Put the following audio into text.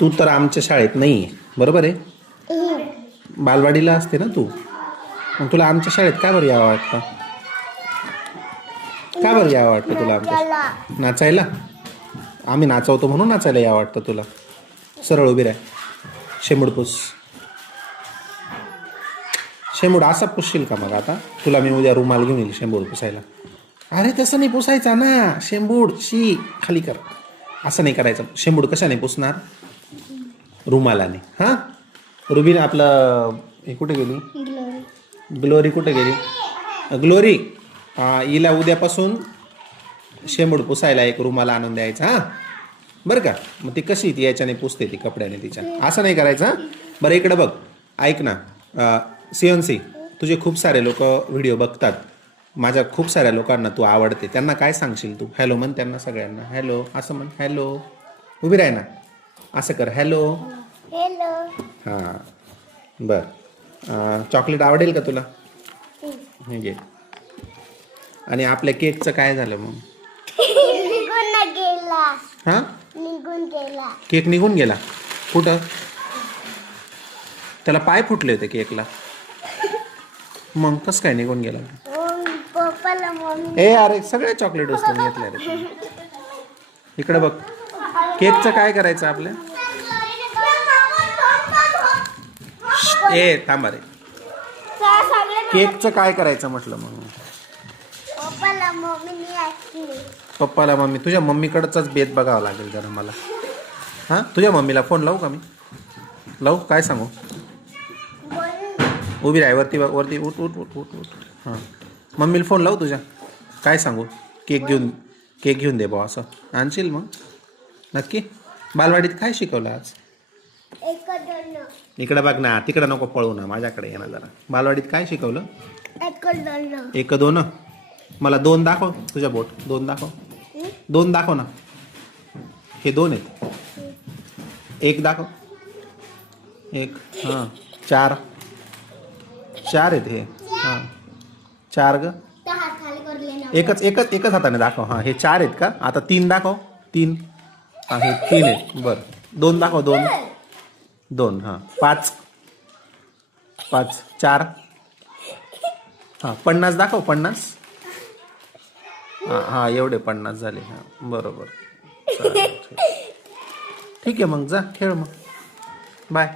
तू तर आमच्या शाळेत नाही आहे, बरोबर आहे? बालवाडीला असते ना तू, मग तुला आमच्या शाळेत का बरं यावं वाटतं? का बरं यावं वाटतं तुला आमच्या? नाचायला? आम्ही नाचवतो म्हणून नाचायला यावं वाटतं तुला? सरळ उभी राह. शेंबूड पुस. शेंबूड असा पुसशील का मग आता? तुला मी उद्या रुमाल घेऊन येईल शेंबूड पुसायला. अरे तसं नाही पुसायचा ना, शेंबूड शी खाली कर. असं नाही करायचं. शेंबूड कशाने पुसणार? रुमालाने. हां, रुबीन आपलं हे कुठे गेली? ग्लोरी कुठे गेली? ग्लोरी, हिला उद्यापासून शेंबूड पुसायला एक रुमाल आणून द्यायचा. हां, बरं का? मग ती कशी ती याच्याने पुसते ती कपड्याने तिच्या. असं नाही करायचं. हां, बरं इकडं बघ, ऐक ना. सीएनसी, तुझे खूप सारे लोक व्हिडिओ बघतात. माझ्या खूप साऱ्या लोकांना तू आवडते. त्यांना काय सांगशील तू? हॅलो म्हण त्यांना सगळ्यांना. हॅलो असं म्हण. हॅलो, उभी राह ना. असं कर. हॅलो. हॅलो. हां, बर. चॉकलेट आवडेल का तुला? हे घे. आणि आपल्या केकचं काय झालं मग? निघून गेला. हां, निघून गेला. केक निघून गेला. कुठं? त्याला पाय फुटले होते केकला. मग कसं काय निघून गेला? पप्पाला मम्मी. ए अरे, सगळे चॉकलेट उचलून घेतले रे. इकडे बघ, केकचं काय करायचं आपल्या? ए थांबा रे. केकचं काय करायचं म्हटलं मग? पप्पाला मम्मीने असली. पप्पाला मम्मी, तुझ्या मम्मीकडचाच बेत बघावा लागेल जरा मला. हां, तुझ्या मम्मीला फोन लावू का मी? लावू? काय सांगू? उभी राह, वरती वरती. उठ उठ उठ उठ उठ. हां, मम्मीला फोन लावू तुझ्या? काय सांगू? केक घेऊन दे भाऊ असं आणशील मग? नक्की? बालवाडीत काय शिकवलं आज? इकडं बघ ना, तिकडं नको पळू ना, माझ्याकडे ये ना जरा. बालवाडीत काय शिकवलं? एक दोन. मला दोन दाखव, तुझ्या बोट दोन दाखव. दोन दाखव ना. हे दोन आहेत. एक दाखव. एक. हां, चार आहेत हे. हां, चार ग. एकच हाताने दाखव. हां, हे चार आहेत का? आता तीन दाखव. तीन. हां, हे तीन आहेत. बरं, दोन दाखव. दोन. हां, पाच. चार. हां, 50 दाखव. 50. हां, एवढे 50 झाले. हां, बरोबर. ठीक आहे मग, जा खेळ मग. बाय.